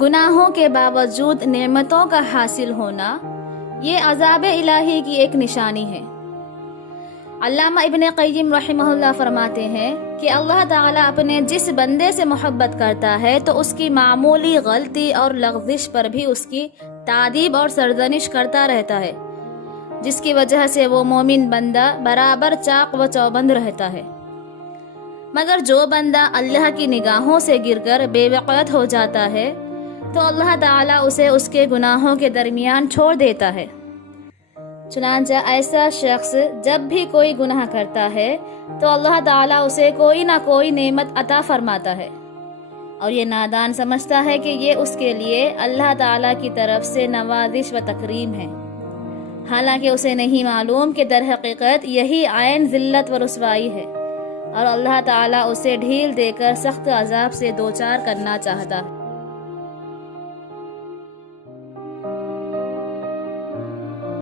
گناہوں کے باوجود نعمتوں کا حاصل ہونا یہ عذاب الہی کی ایک نشانی ہے۔ علامہ ابن قیم رحمہ اللہ فرماتے ہیں کہ اللہ تعالیٰ اپنے جس بندے سے محبت کرتا ہے تو اس کی معمولی غلطی اور لغزش پر بھی اس کی تعریف اور سرزنش کرتا رہتا ہے، جس کی وجہ سے وہ مومن بندہ برابر چاق و چوبند رہتا ہے۔ مگر جو بندہ اللہ کی نگاہوں سے گر کر بے وقت ہو جاتا ہے تو اللہ تعالیٰ اسے اس کے گناہوں کے درمیان چھوڑ دیتا ہے۔ چنانچہ ایسا شخص جب بھی کوئی گناہ کرتا ہے تو اللہ تعالیٰ اسے کوئی نہ کوئی نعمت عطا فرماتا ہے، اور یہ نادان سمجھتا ہے کہ یہ اس کے لیے اللہ تعالیٰ کی طرف سے نوازش و تکریم ہے، حالانکہ اسے نہیں معلوم کہ در حقیقت یہی عین ذلت و رسوائی ہے، اور اللہ تعالیٰ اسے ڈھیل دے کر سخت عذاب سے دوچار کرنا چاہتا ہے۔